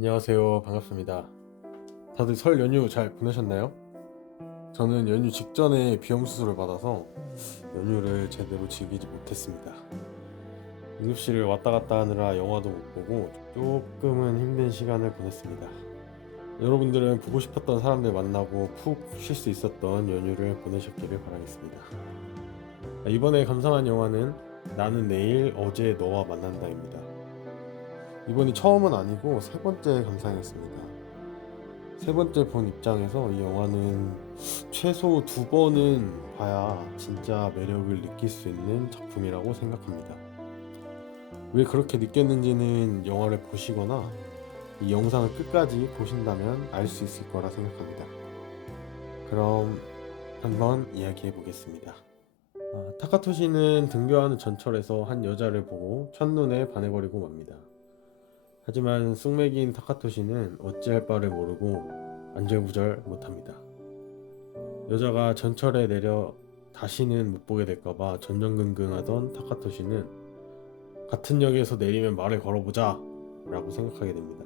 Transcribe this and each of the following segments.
안녕하세요. 반갑습니다. 다들 설 연휴 잘 보내셨나요? 저는 연휴 직전에 비염 수술을 받아서 연휴를 제대로 즐기지 못했습니다. 응급실을 왔다 갔다 하느라 영화도 못 보고 조금은 힘든 시간을 보냈습니다. 여러분들은 보고 싶었던 사람들 만나고 푹 쉴 수 있었던 연휴를 보내셨기를 바라겠습니다. 이번에 감상한 영화는 나는 내일 어제 너와 만난다입니다. 이번이 처음은 아니고 세 번째 감상이었습니다. 세 번째 본 입장에서 이 영화는 최소 두 번은 봐야 진짜 매력을 느낄 수 있는 작품이라고 생각합니다. 왜 그렇게 느꼈는지는 영화를 보시거나 이 영상을 끝까지 보신다면 알 수 있을 거라 생각합니다. 그럼 한번 이야기해 보겠습니다. 타카토시는 등교하는 전철에서 한 여자를 보고 첫눈에 반해버리고 맙니다. 하지만 쑥맥인 타카토시는 어찌할 바를 모르고 안절부절 못합니다. 여자가 전철에 내려 다시는 못 보게 될까봐 전전긍긍하던 타카토시는 같은 역에서 내리면 말을 걸어보자 라고 생각하게 됩니다.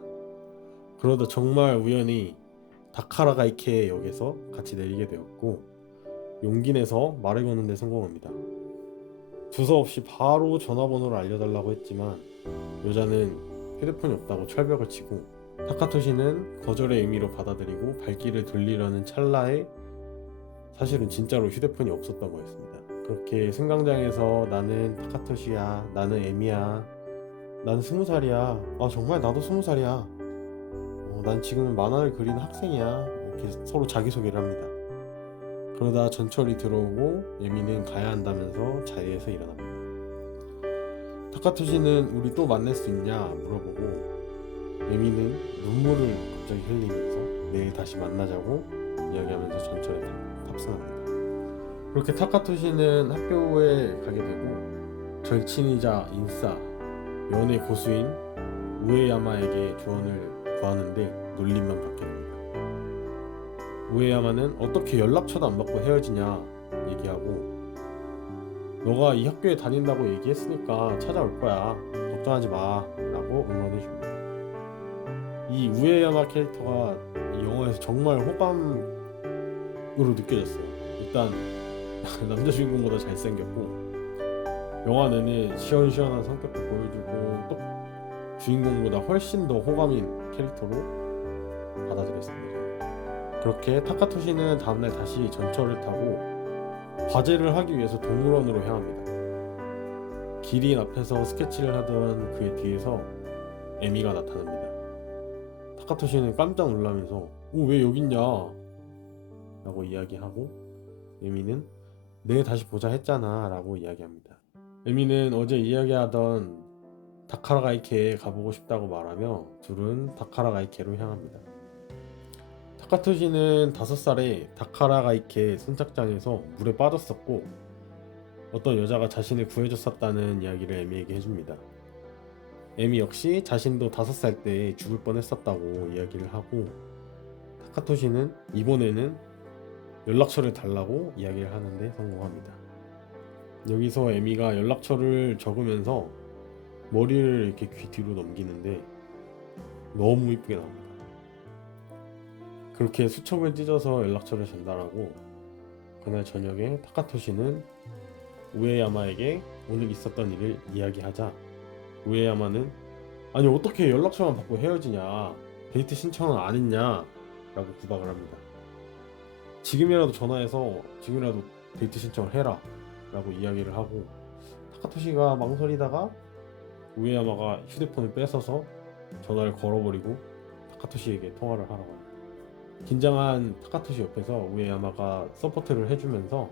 그러다 정말 우연히 다카라가이케 역에서 같이 내리게 되었고 용기 내서 말을 거는 데 성공합니다. 두서없이 바로 전화번호를 알려달라고 했지만 여자는 휴대폰이 없다고 철벽을 치고 타카토시는 거절의 의미로 받아들이고 발길을 돌리려는 찰나에 사실은 진짜로 휴대폰이 없었던 거였습니다. 그렇게 승강장에서 나는 타카토시야, 나는 에미야, 난 20살이야, 정말 나도 20살이야, 난 지금 만화를 그리는 학생이야, 이렇게 서로 자기소개를 합니다. 그러다 전철이 들어오고 에미는 가야 한다면서 자리에서 일어납니다. 타카토시는 우리 또 만날 수 있냐 물어보고 에미는 눈물을 갑자기 흘리면서 내일 다시 만나자고 이야기하면서 전철에 탑승합니다. 그렇게 타카토시는 학교에 가게 되고 절친이자 인싸, 연애 고수인 우에야마에게 조언을 구하는데 놀림만 받게 됩니다. 우에야마는 어떻게 연락처도 안 받고 헤어지냐 얘기하고 너가 이 학교에 다닌다고 얘기했으니까 찾아올 거야. 걱정하지 마. 라고 응원해줍니다. 이 우에야마 캐릭터가 이 영화에서 정말 호감으로 느껴졌어요. 일단 남자 주인공보다 잘생겼고 영화 내내 시원시원한 성격도 보여주고 또 주인공보다 훨씬 더 호감인 캐릭터로 받아들였습니다. 그렇게 타카토시는 다음날 다시 전철을 타고 과제를 하기 위해서 동물원으로 향합니다. 기린 앞에서 스케치를 하던 그의 뒤에서 에미가 나타납니다. 타카토시는 깜짝 놀라면서 왜 여기 있냐 라고 이야기하고 에미는 내일 다시 보자 했잖아 라고 이야기합니다. 에미는 어제 이야기하던 다카라가이케에 가보고 싶다고 말하며 둘은 다카라가이케로 향합니다. 타카토시는 5살에 다카라가이케 선착장에서 물에 빠졌었고 어떤 여자가 자신을 구해줬었다는 이야기를 에미에게 해줍니다. 에미 역시 자신도 5살 때 죽을 뻔했었다고 이야기를 하고 타카토시는 이번에는 연락처를 달라고 이야기를 하는데 성공합니다. 여기서 에미가 연락처를 적으면서 머리를 이렇게 귀 뒤로 넘기는데 너무 이쁘게 나옵니다. 그렇게 수첩을 찢어서 연락처를 전달하고 그날 저녁에 타카토시는 우에야마에게 오늘 있었던 일을 이야기하자 우에야마는 아니 어떻게 연락처만 받고 헤어지냐, 데이트 신청은 안 했냐 라고 구박을 합니다. 지금이라도 전화해서 지금이라도 데이트 신청을 해라 라고 이야기를 하고 타카토시가 망설이다가 우에야마가 휴대폰을 뺏어서 전화를 걸어버리고 타카토시에게 통화를 하라고 합니다. 긴장한 타카토시 옆에서 우에야마가 서포트를 해주면서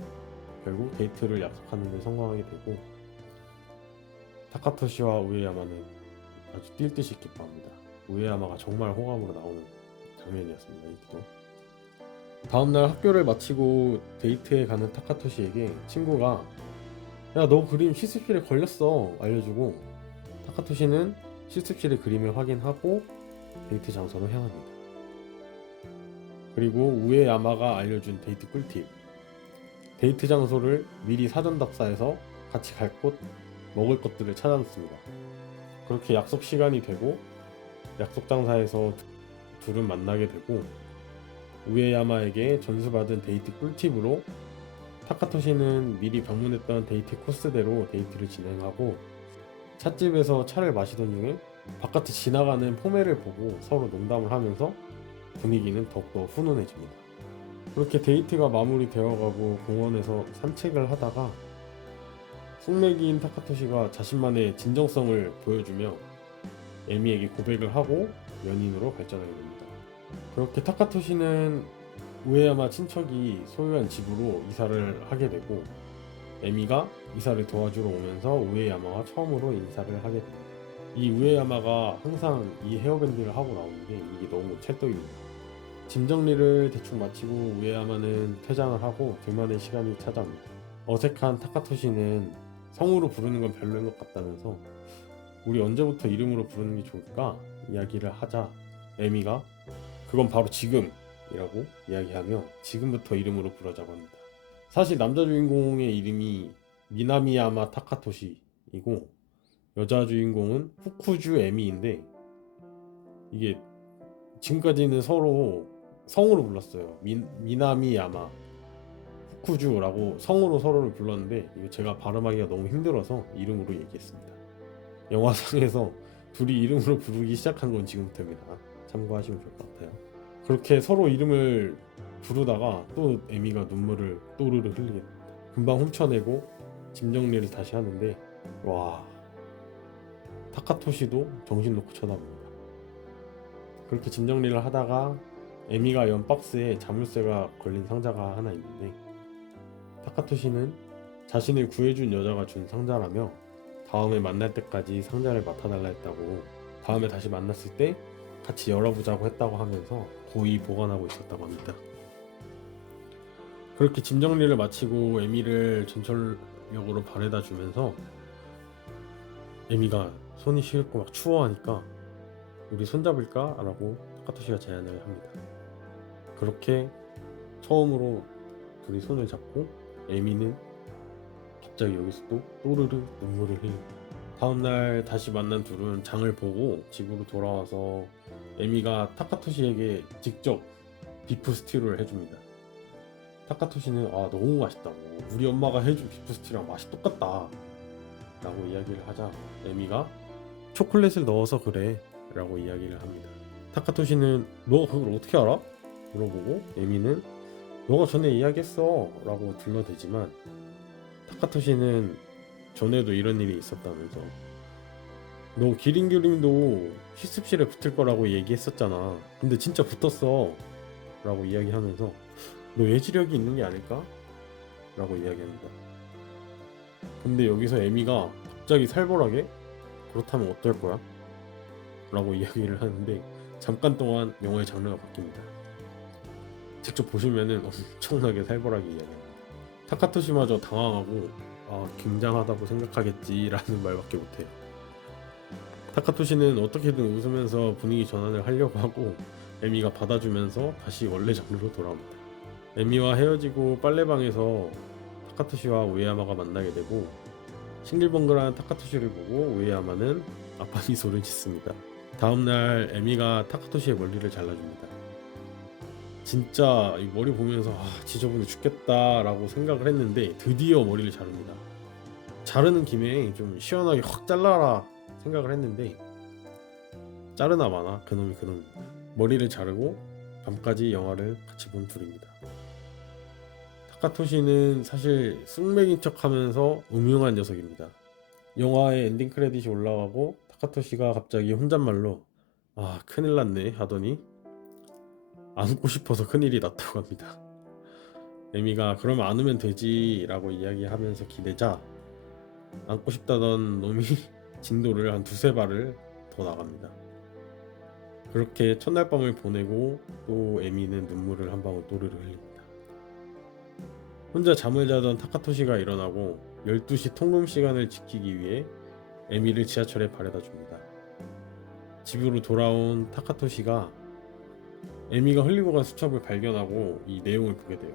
결국 데이트를 약속하는 데 성공하게 되고 타카토시와 우에야마는 아주 뛸 듯이 기뻐합니다. 우에야마가 정말 호감으로 나오는 장면이었습니다. 이기도. 다음날 학교를 마치고 데이트에 가는 타카토시에게 친구가 야, 너 그림 실습실에 걸렸어 알려주고 타카토시는 실습실의 그림을 확인하고 데이트 장소로 향합니다. 그리고 우에야마가 알려준 데이트 꿀팁, 데이트 장소를 미리 사전 답사해서 같이 갈 곳, 먹을 것들을 찾아놓습니다. 그렇게 약속 시간이 되고 약속 장사에서 둘은 만나게 되고, 우에야마에게 전수받은 데이트 꿀팁으로 타카토시는 미리 방문했던 데이트 코스대로 데이트를 진행하고, 찻집에서 차를 마시던 중에 바깥에 지나가는 포메를 보고 서로 농담을 하면서 분위기는 더욱더 훈훈해집니다. 그렇게 데이트가 마무리되어가고 공원에서 산책을 하다가 숙맥인 타카토시가 자신만의 진정성을 보여주며 에미에게 고백을 하고 연인으로 발전하게 됩니다. 그렇게 타카토시는 우에야마 친척이 소유한 집으로 이사를 하게 되고, 에미가 이사를 도와주러 오면서 우에야마와 처음으로 인사를 하게 됩니다. 이 우에야마가 항상 이 헤어밴드를 하고 나오는데 이게 너무 찰떡입니다. 짐 정리를 대충 마치고 우에야마는 퇴장을 하고 둘만의 시간이 찾아옵니다. 어색한 타카토시는 성우로 부르는 건 별로인 것 같다면서 우리 언제부터 이름으로 부르는 게 좋을까 이야기를 하자, 에미가 그건 바로 지금 이라고 이야기하며 지금부터 이름으로 부르자고 합니다. 사실 남자 주인공의 이름이 미나미야마 타카토시이고 여자 주인공은 후쿠주 에미인데, 이게 지금까지는 서로 성으로 불렀어요. 미나미야마 후쿠주라고 성으로 서로를 불렀는데, 이거 제가 발음하기가 너무 힘들어서 이름으로 얘기했습니다. 영화상에서 둘이 이름으로 부르기 시작한 건 지금부터입니다. 참고하시면 좋을 것 같아요. 그렇게 서로 이름을 부르다가 또 에미가 눈물을 또르르 흘리게 됩니다. 금방 훔쳐내고 짐 정리를 다시 하는데, 와, 타카토시도 정신 놓고 쳐다봅니다. 그렇게 짐 정리를 하다가 에미가 연 박스에 자물쇠가 걸린 상자가 하나 있는데, 타카토시는 자신을 구해준 여자가 준 상자라며 다음에 만날 때까지 상자를 맡아달라 했다고, 다음에 다시 만났을 때 같이 열어보자고 했다고 하면서 고이 보관하고 있었다고 합니다. 그렇게 짐 정리를 마치고 에미를 전철역으로 바래다 주면서 에미가 손이 시렵고 막 추워하니까 우리 손잡을까? 라고 타카토시가 제안을 합니다. 그렇게 처음으로 둘이 손을 잡고 에미는 갑자기 여기서 또 또르르 눈물을 흘립니다. 다음날 다시 만난 둘은 장을 보고 집으로 돌아와서 에미가 타카토시에게 직접 비프 스튜를 해줍니다. 타카토시는 너무 맛있다고, 우리 엄마가 해준 비프 스튜랑 맛이 똑같다 라고 이야기를 하자, 에미가 초콜릿을 넣어서 그래 라고 이야기를 합니다. 타카토시는 너가 그걸 어떻게 알아? 물어보고 에미는 너가 전에 이야기했어 라고 둘러대지만, 타카토시는 전에도 이런 일이 있었다면서 너 기린기린도 실습실에 붙을 거라고 얘기했었잖아, 근데 진짜 붙었어 라고 이야기하면서 너 예지력이 있는 게 아닐까? 라고 이야기합니다. 근데 여기서 에미가 갑자기 살벌하게 그렇다면 어떨 거야? 라고 이야기를 하는데 잠깐 동안 영화의 장르가 바뀝니다. 직접 보시면은 엄청나게 살벌하게 이야기합니다. 타카토시마저 당황하고 굉장하다고 생각하겠지라는 말밖에 못해요. 타카토시는 어떻게든 웃으면서 분위기 전환을 하려고 하고 에미가 받아주면서 다시 원래 장르로 돌아옵니다. 에미와 헤어지고 빨래방에서 타카토시와 우에야마가 만나게 되고, 싱글벙글한 타카토시를 보고 우에야마는 아빠 미소를 짓습니다. 다음날 에미가 타카토시의 머리를 잘라줍니다. 진짜 이 머리 보면서 지저분해 죽겠다 라고 생각을 했는데 드디어 머리를 자릅니다. 자르는 김에 좀 시원하게 확 잘라라 생각을 했는데 자르나 마나 그놈이 그놈입니다. 머리를 자르고 밤까지 영화를 같이 본 둘입니다. 타카토시는 사실 숙맥인 척 하면서 음흉한 녀석입니다. 영화의 엔딩 크레딧이 올라가고 타카토시가 갑자기 혼잣말로 큰일 났네 하더니 안고 싶어서 큰일이 났다고 합니다. 에미가 그러면 안으면 되지 라고 이야기하면서 기대자 안고 싶다던 놈이 진도를 한 두세 발을 더 나갑니다. 그렇게 첫날 밤을 보내고 또 에미는 눈물을 한 방울 또르르 흘립니다. 혼자 잠을 자던 타카토시가 일어나고 12시 통금 시간을 지키기 위해 에미를 지하철에 바래다 줍니다. 집으로 돌아온 타카토시가 에미가 흘리고 간 수첩을 발견하고 이 내용을 보게 돼요.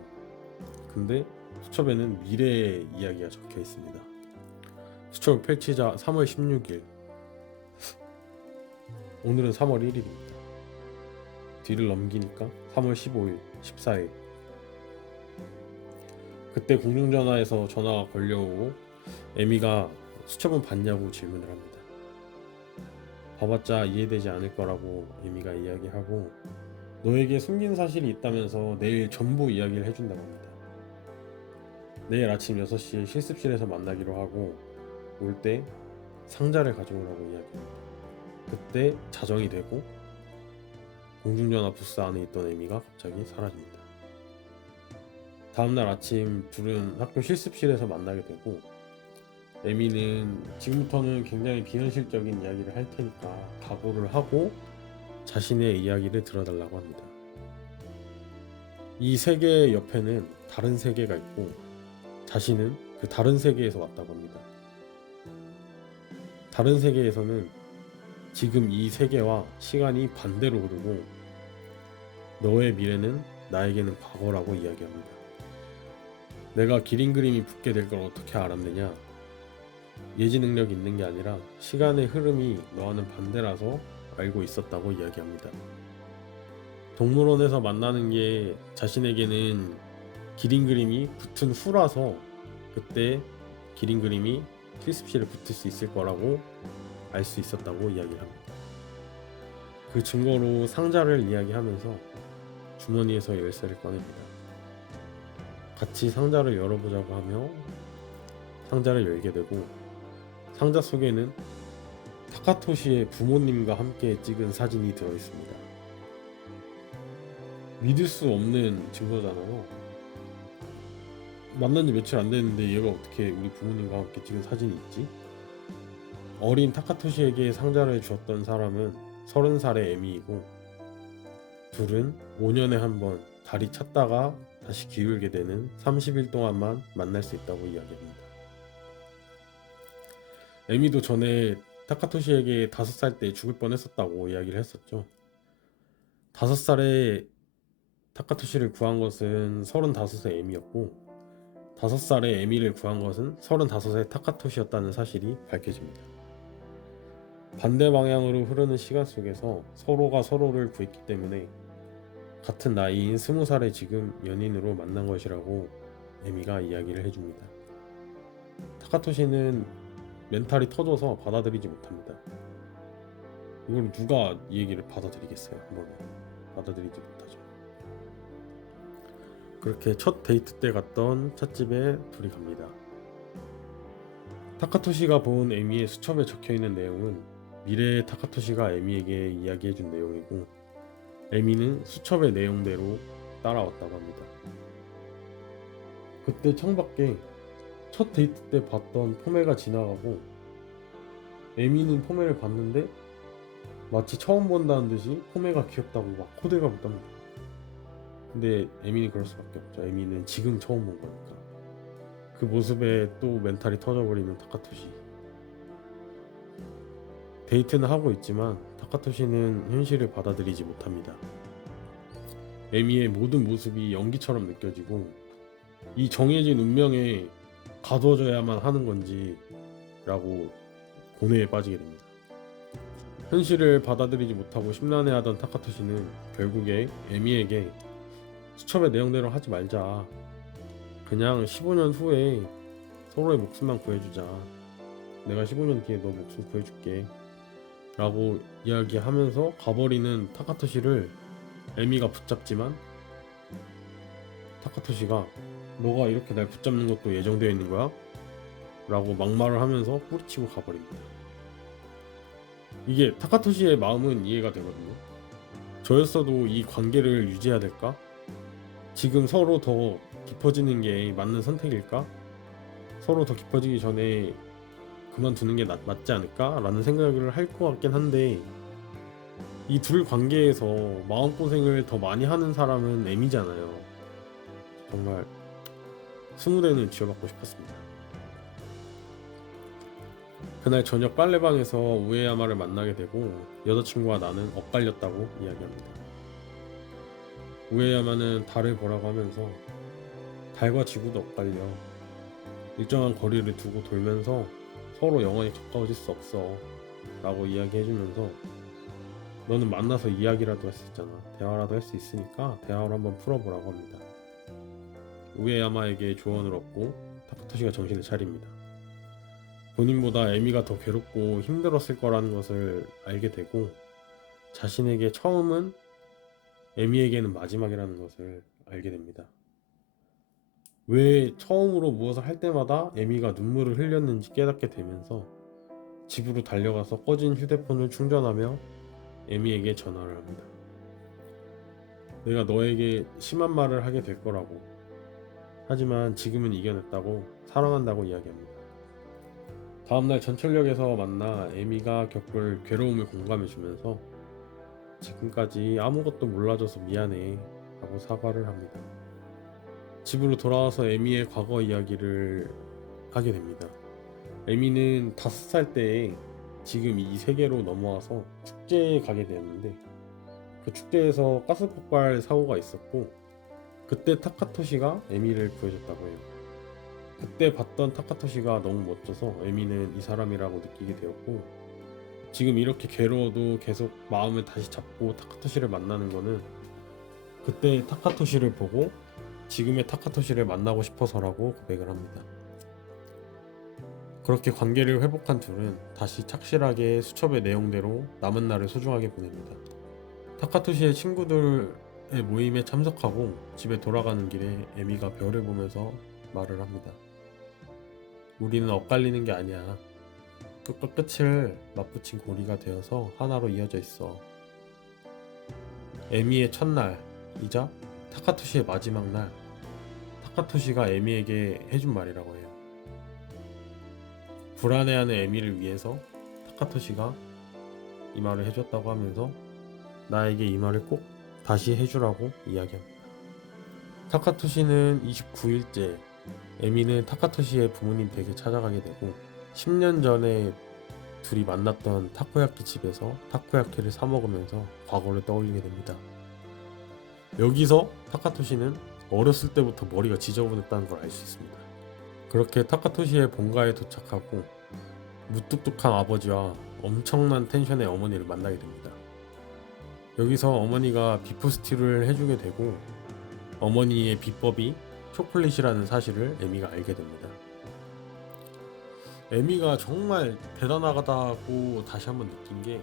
근데 수첩에는 미래의 이야기가 적혀 있습니다. 수첩을 펼치자 3월 16일 오늘은 3월 1일입니다. 뒤를 넘기니까 3월 15일, 14일. 그때 공중전화에서 전화가 걸려오고 에미가 수첩은 봤냐고 질문을 합니다. 봐봤자 이해되지 않을 거라고 에미가 이야기하고 너에게 숨긴 사실이 있다면서 내일 전부 이야기를 해준다고 합니다. 내일 아침 6시에 실습실에서 만나기로 하고 올 때 상자를 가져오라고 이야기합니다. 그때 자정이 되고 공중전화 부스 안에 있던 에미가 갑자기 사라집니다. 다음날 아침 둘은 학교 실습실에서 만나게 되고 에미는 지금부터는 굉장히 비현실적인 이야기를 할 테니까 각오를 하고 자신의 이야기를 들어달라고 합니다. 이 세계 옆에는 다른 세계가 있고 자신은 그 다른 세계에서 왔다고 합니다. 다른 세계에서는 지금 이 세계와 시간이 반대로 흐르고 너의 미래는 나에게는 과거라고 이야기합니다. 내가 기린 그림이 붙게 될 걸 어떻게 알았느냐? 예지 능력이 있는 게 아니라 시간의 흐름이 너와는 반대라서 알고 있었다고 이야기합니다. 동물원에서 만나는 게 자신에게는 기린 그림이 붙은 후라서 그때 기린 그림이 실습실에 붙을 수 있을 거라고 알 수 있었다고 이야기를 합니다. 그 증거로 상자를 이야기하면서 주머니에서 열쇠를 꺼냅니다. 같이 상자를 열어보자고 하며 상자를 열게 되고 상자 속에는 타카토시의 부모님과 함께 찍은 사진이 들어있습니다. 믿을 수 없는 증거잖아요. 만난 지 며칠 안 됐는데 얘가 어떻게 우리 부모님과 함께 찍은 사진이 있지? 어린 타카토시에게 상자를 주었던 사람은 30살의 에미이고 둘은 5년에 한 번 다리 찼다가 다시 기울게 되는 30일 동안만 만날 수 있다고 이야기합니다. 에미도 전에 타카토시에게 5살 때 죽을 뻔했었다고 이야기를 했었죠. 5살에 타카토시를 구한 것은 35의 에미였고 5살의 에미를 구한 것은 35의 타카토시였다는 사실이 밝혀집니다. 반대 방향으로 흐르는 시간 속에서 서로가 서로를 구했기 때문에 같은 나이인 20살의 지금 연인으로 만난 것이라고 에미가 이야기를 해줍니다. 타카토시는 멘탈이 터져서 받아들이지 못합니다. 이걸 누가 이 얘기를 받아들이겠어요? 한 번에 받아들이지 못하죠. 그렇게 첫 데이트 때 갔던 찻집에 둘이 갑니다. 타카토시가 본 에미의 수첩에 적혀있는 내용은 미래의 타카토시가 에미에게 이야기해준 내용이고 에미는 수첩의 내용대로 따라왔다고 합니다. 그때 창밖에 첫 데이트 때 봤던 포메가 지나가고 에미는 포메를 봤는데 마치 처음 본다는 듯이 포메가 귀엽다고 막 호들갑을 떱니다. 근데 에미는 그럴 수밖에 없죠. 에미는 지금 처음 본 거니까. 그 모습에 또 멘탈이 터져버리는 타카토시. 데이트는 하고 있지만 타카토시는 현실을 받아들이지 못합니다. 에미의 모든 모습이 연기처럼 느껴지고 이 정해진 운명에 가둬져야만 하는 건지 라고 고뇌에 빠지게 됩니다. 현실을 받아들이지 못하고 심란해하던 타카토시는 결국에 에미에게 수첩의 내용대로 하지 말자. 그냥 15년 후에 서로의 목숨만 구해주자. 내가 15년 뒤에 너 목숨 구해줄게. 라고 이야기하면서 가버리는 타카토시를 에미가 붙잡지만 타카토시가 너가 이렇게 날 붙잡는 것도 예정되어 있는 거야? 라고 막말을 하면서 뿌리치고 가버립니다. 이게 타카토시의 마음은 이해가 되거든요. 저였어도 이 관계를 유지해야 될까? 지금 서로 더 깊어지는 게 맞는 선택일까? 서로 더 깊어지기 전에 그만두는 게 맞지 않을까? 라는 생각을 할 것 같긴 한데 이 둘 관계에서 마음고생을 더 많이 하는 사람은 에미잖아요. 정말 20대는 쥐어받고 싶었습니다. 그날 저녁 빨래방에서 우에야마를 만나게 되고 여자친구와 나는 엇갈렸다고 이야기합니다. 우에야마는 달을 보라고 하면서 달과 지구도 엇갈려. 일정한 거리를 두고 돌면서 서로 영원히 가까워질 수 없어 라고 이야기해주면서 너는 만나서 이야기라도 할 수 있잖아. 대화라도 할 수 있으니까 대화로 한번 풀어보라고 합니다. 우에야마에게 조언을 얻고 타카토시가 정신을 차립니다. 본인보다 에미가 더 괴롭고 힘들었을 거라는 것을 알게 되고 자신에게 처음은 에미에게는 마지막이라는 것을 알게 됩니다. 왜 처음으로 무엇을 할 때마다 에미가 눈물을 흘렸는지 깨닫게 되면서 집으로 달려가서 꺼진 휴대폰을 충전하며 에미에게 전화를 합니다. 내가 너에게 심한 말을 하게 될 거라고. 하지만 지금은 이겨냈다고, 사랑한다고 이야기합니다. 다음날 전철역에서 만나 에미가 겪을 괴로움을 공감해주면서 지금까지 아무것도 몰라줘서 미안해 하고 사과를 합니다. 집으로 돌아와서 에미의 과거 이야기를 하게 됩니다. 에미는 5살 때에 지금 이 세계로 넘어와서 축제에 가게 되었는데 그 축제에서 가스 폭발 사고가 있었고 그때 타카토시가 에미를 구해줬다고 해요. 그때 봤던 타카토시가 너무 멋져서 에미는 이 사람이라고 느끼게 되었고 지금 이렇게 괴로워도 계속 마음을 다시 잡고 타카토시를 만나는 거는 그때 타카토시를 보고 지금의 타카토시를 만나고 싶어서라고 고백을 합니다. 그렇게 관계를 회복한 둘은 다시 착실하게 수첩의 내용대로 남은 날을 소중하게 보냅니다. 타카토시의 친구들의 모임에 참석하고 집에 돌아가는 길에 에미가 별을 보면서 말을 합니다. 우리는 엇갈리는 게 아니야. 끝과 끝을 맞붙인 고리가 되어서 하나로 이어져 있어. 에미의 첫날이자 타카토시의 마지막 날, 타카토시가 에미에게 해준 말이라고 해요. 불안해하는 에미를 위해서 타카토시가 이 말을 해줬다고 하면서 나에게 이 말을 꼭 다시 해주라고 이야기합니다. 타카토시는 29일째 에미는 타카토시의 부모님 댁에 찾아가게 되고 10년 전에 둘이 만났던 타코야키 집에서 타코야키를 사 먹으면서 과거를 떠올리게 됩니다. 여기서 타카토시는 어렸을 때부터 머리가 지저분했다는 걸 알 수 있습니다. 그렇게 타카토시의 본가에 도착하고 무뚝뚝한 아버지와 엄청난 텐션의 어머니를 만나게 됩니다. 여기서 어머니가 비프 스튜를 해주게 되고 어머니의 비법이 초콜릿이라는 사실을 에미가 알게 됩니다. 에미가 정말 대단하다고 다시 한번 느낀 게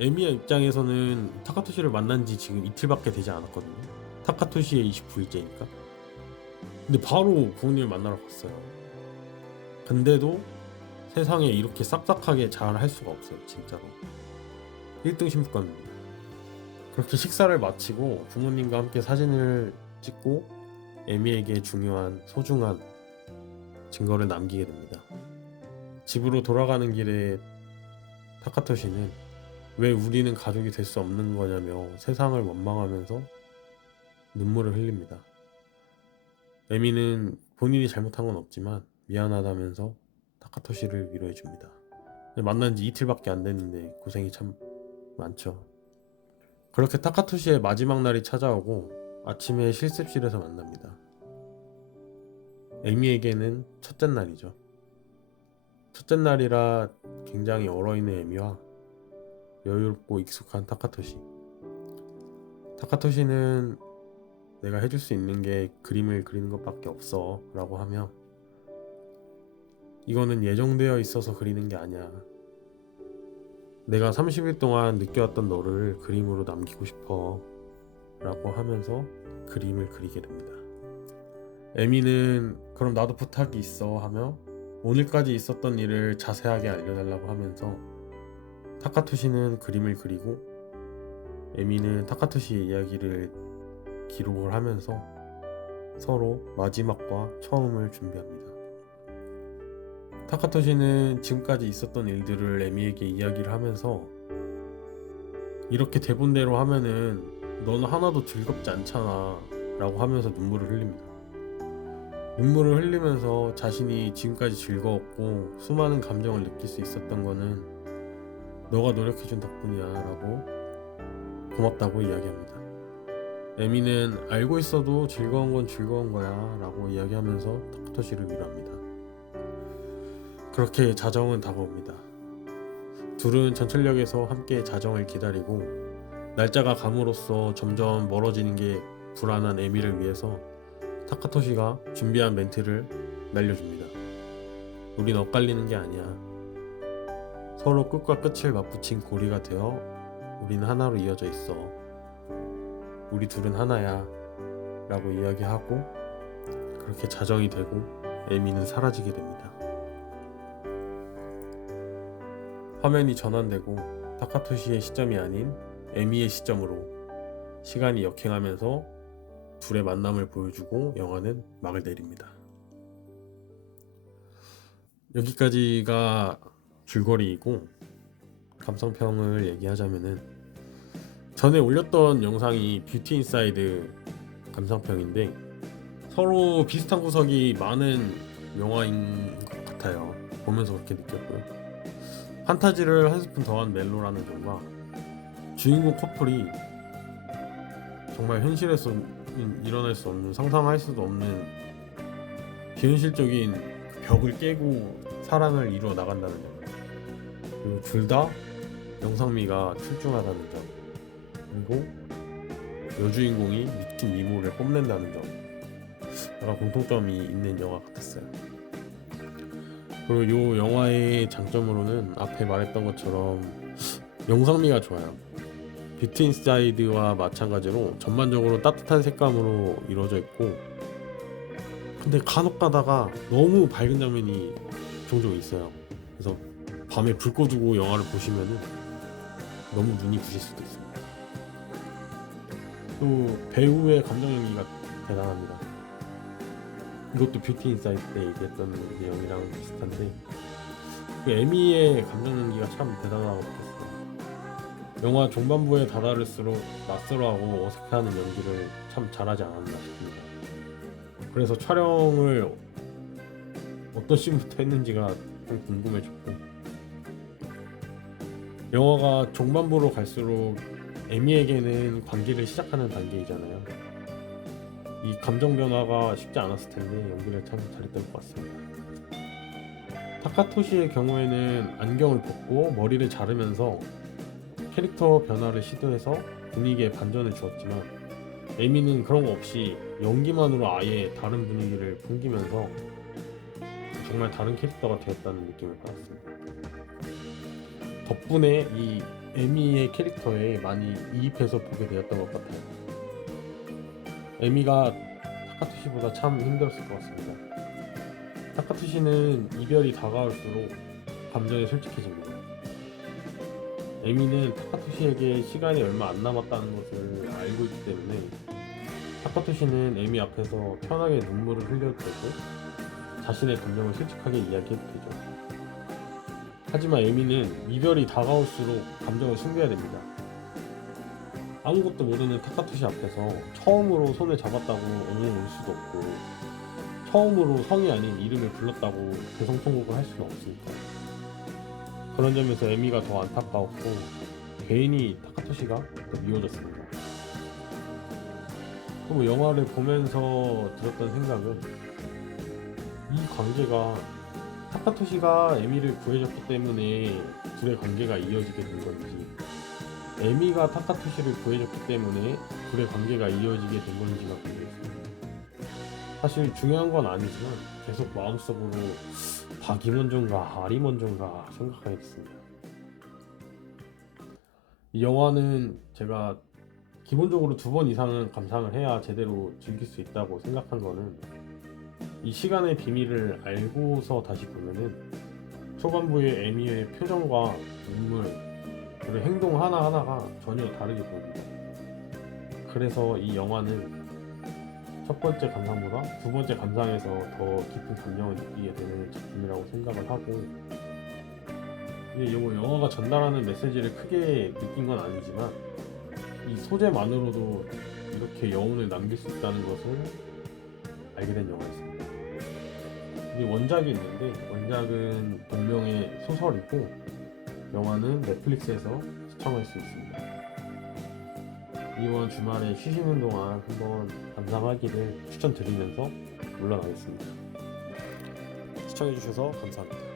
에미의 입장에서는 타카토시를 만난 지 지금 이틀밖에 되지 않았거든요. 타카토시의 29일째니까. 근데 바로 부모님을 만나러 갔어요. 근데도 세상에 이렇게 싹싹하게 잘 할 수가 없어요. 진짜로 1등 신부권입니다. 그렇게 식사를 마치고 부모님과 함께 사진을 찍고 에미에게 중요한 소중한 증거를 남기게 됩니다. 집으로 돌아가는 길에 타카토시는 왜 우리는 가족이 될 수 없는 거냐며 세상을 원망하면서 눈물을 흘립니다. 에미는 본인이 잘못한 건 없지만 미안하다면서 타카토시를 위로해줍니다. 만난 지 이틀밖에 안 됐는데 고생이 참 많죠. 그렇게 타카토시의 마지막 날이 찾아오고 아침에 실습실에서 만납니다. 에미에게는 첫째 날이죠. 첫째 날이라 굉장히 얼어있는 에미와 여유롭고 익숙한 타카토시. 타카토시는 내가 해줄 수 있는 게 그림을 그리는 것밖에 없어 라고 하며 이거는 예정되어 있어서 그리는 게 아니야. 내가 30일 동안 느껴왔던 너를 그림으로 남기고 싶어 라고 하면서 그림을 그리게 됩니다. 에미는 그럼 나도 부탁이 있어 하며 오늘까지 있었던 일을 자세하게 알려달라고 하면서 타카토시는 그림을 그리고 에미는 타카토시의 이야기를 기록을 하면서 서로 마지막과 처음을 준비합니다. 타카토시는 지금까지 있었던 일들을 에미에게 이야기를 하면서 이렇게 대본대로 하면은 너는 하나도 즐겁지 않잖아 라고 하면서 눈물을 흘립니다. 눈물을 흘리면서 자신이 지금까지 즐거웠고 수많은 감정을 느낄 수 있었던 거는 너가 노력해준 덕분이야 라고 고맙다고 이야기합니다. 에미는 알고 있어도 즐거운 건 즐거운 거야 라고 이야기하면서 타카토시를 위로합니다. 그렇게 자정은 다가옵니다. 둘은 전철역에서 함께 자정을 기다리고 날짜가 감으로써 점점 멀어지는 게 불안한 에미를 위해서 타카토시가 준비한 멘트를 날려줍니다. 우린 엇갈리는 게 아니야. 서로 끝과 끝을 맞붙인 고리가 되어 우린 하나로 이어져 있어. 우리 둘은 하나야 라고 이야기하고 그렇게 자정이 되고 에미는 사라지게 됩니다. 화면이 전환되고 타카토시의 시점이 아닌 에미의 시점으로 시간이 역행하면서 둘의 만남을 보여주고 영화는 막을 내립니다. 여기까지가 줄거리이고 감상평을 얘기하자면은 전에 올렸던 영상이 뷰티 인사이드 감상평인데 서로 비슷한 구석이 많은 영화인 것 같아요. 보면서 그렇게 느꼈고요. 판타지를 한 스푼 더한 멜로라는 점과 주인공 커플이 정말 현실에서 일어날 수 없는, 상상할 수도 없는 비현실적인 벽을 깨고 사랑을 이루어 나간다는 점, 그리고 둘 다 영상미가 출중하다는 점, 그리고 여주인공이 미친 미모를 뽐낸다는 점, 약간 공통점이 있는 영화 같았어요. 그리고 이 영화의 장점으로는 앞에 말했던 것처럼 영상미가 좋아요. 뷰티 인사이드와 마찬가지로 전반적으로 따뜻한 색감으로 이루어져 있고, 근데 간혹 가다가 너무 밝은 장면이 종종 있어요. 그래서 밤에 불 꺼두고 영화를 보시면은 너무 눈이 부실 수도 있습니다. 또 배우의 감정 연기가 대단합니다. 이것도 뷰티 인사이드 때 얘기했던 내용이랑 비슷한데 그 에미의 감정 연기가 참 대단하다고 느꼈어요. 영화 중반부에 다다를수록 낯설어하고 어색해하는 연기를 참 잘하지 않았나 싶습니다. 그래서 촬영을 어떤 씬부터 했는지가 좀 궁금해졌고, 영화가 중반부로 갈수록 에미에게는 관계를 시작하는 단계이잖아요. 이 감정 변화가 쉽지 않았을 텐데 연기를 참 잘했던 것 같습니다. 타카토시의 경우에는 안경을 벗고 머리를 자르면서 캐릭터 변화를 시도해서 분위기에 반전을 주었지만, 에미는 그런 거 없이 연기만으로 아예 다른 분위기를 풍기면서 정말 다른 캐릭터가 되었다는 느낌을 받았습니다. 덕분에 이 에미의 캐릭터에 많이 이입해서 보게 되었던 것 같아요. 에미가 타카토시보다 참 힘들었을 것 같습니다. 타카토시는 이별이 다가올수록 감정에 솔직해집니다. 에미는 타카토시에게 시간이 얼마 안 남았다는 것을 알고 있기 때문에 타카토시는 에미 앞에서 편하게 눈물을 흘려도 되고 자신의 감정을 솔직하게 이야기해도 되죠. 하지만 에미는 이별이 다가올수록 감정을 숨겨야 됩니다. 아무것도 모르는 타카토시 앞에서 처음으로 손을 잡았다고 엉엉 울 수도 없고, 처음으로 성이 아닌 이름을 불렀다고 대성통곡을 할 수는 없으니까. 그런 점에서 에미가 더 안타까웠고 괜히 타카토시가 더 미워졌습니다. 그리고 영화를 보면서 들었던 생각은, 이 관계가 타카토시가 에미를 구해줬기 때문에 둘의 관계가 이어지게 된 건지, 에미가 타카토시를 구해줬기 때문에 둘의 관계가 이어지게 된 건지가 모르겠습니다. 사실 중요한 건 아니지만 계속 마음속으로 닭이 먼저인가 알이 먼저인가 생각하게 됐습니다. 이 영화는 제가 기본적으로 2번 이상은 감상을 해야 제대로 즐길 수 있다고 생각한 거는, 이 시간의 비밀을 알고서 다시 보면은 초반부의 에미의 표정과 눈물 그리고 행동 하나하나가 전혀 다르게 보입니다. 그래서 이 영화는 첫 번째 감상보다 두 번째 감상에서 더 깊은 감정을 느끼게 되는 작품이라고 생각을 하고, 이게 영화가 전달하는 메시지를 크게 느낀 건 아니지만 이 소재만으로도 이렇게 여운을 남길 수 있다는 것을 알게 된 영화였습니다. 이 원작이 있는데 원작은 동명의 소설이고 영화는 넷플릭스에서 시청할 수 있습니다. 이번 주말에 쉬시는 동안 한번 감상하기를 추천드리면서 물러나겠습니다. 시청해주셔서 감사합니다.